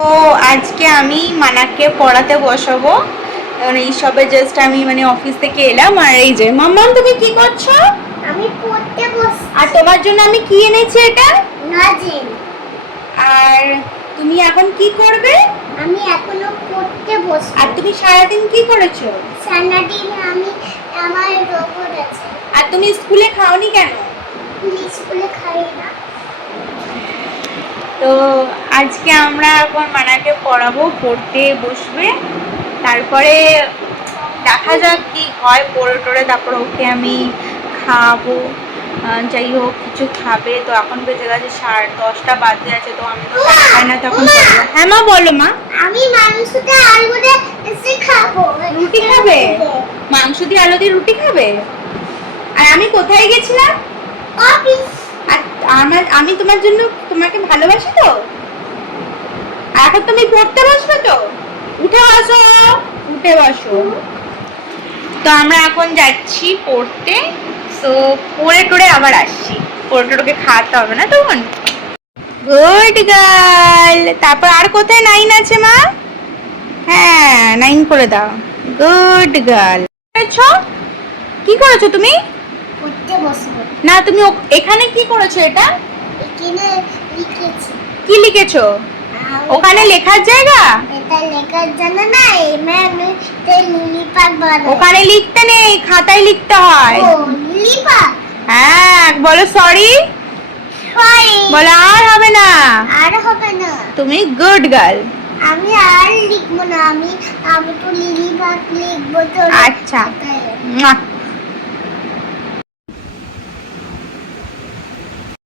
তো আজকে আমি মানাকে পড়াতে বসাবো। মানে এই সবে জাস্ট আমি মানে অফিস থেকে এলাম আর এই যে মাম্মাম তুমি কি করছ? আমি পড়তে বস আর তোমার জন্য আমি কি এনেছি এটা? নাজিম। আর তুমি এখন কি করবে? আমি এখনও পড়তে বস আর তুমি সারাদিন কি করেছ? সানাদিন আমি আমার রোবট আছে। আর তুমি স্কুলে খাওনি কেন? স্কুলে খাই না। তো আজকে আমরা এখন মানাকে পড়াবো পড়তে বসবে। তারপরে দেখা যাক কি হয় পড়ে টড়ে তারপরে ওকে আমি খাওয়াবো যাই হোক কিছু খাবে। তো এখন বেজে গেছে সাড়ে দশটা বাজে আছে তো আমি তো খাই না তখন হ্যাঁ মা বলো মা। আমি আলুতে এসে খাব। রুটি খাবে? মাংস দিয়ে আলু দিয়ে রুটি খাবে? আর আমি কোথায় গেছিলাম? আর আমার আমি তোমার জন্য তোমাকে এখন তুমি পড়তে বসবে তো? উঠে বসো। উঠে বসো। তো আমরা এখন যাচ্ছি পড়তে। তো পড়ে টড়ে আবার আসছি। পড়ে টোড়ে খাওয়াতে হবে না তখন? গুড গার্ল তারপর আর কোথায় নাইন আছে মা? হ্যাঁ নাইন করে দাও। গুড গার্ল করেছ? কি করেছ তুমি? না তুমি এখানে কি করেছ এটা? এখানে লিখেছি। কি লিখেছো? ওখানে লেখার জায়গা? এটা লেখার জন্য না এই ম্যাম লিলিপাক বলে। ওখানে লিখতে নেই খাতায় লিখতে হয়। ও লিলিপাক? হ্যাঁ বলো সরি সরি বলো আর হবে না। আর হবে না। তুমি গুড গার্ল আমি আর লিখব না আমি আমি তো লিলিপাক লিখব তো আচ্ছা।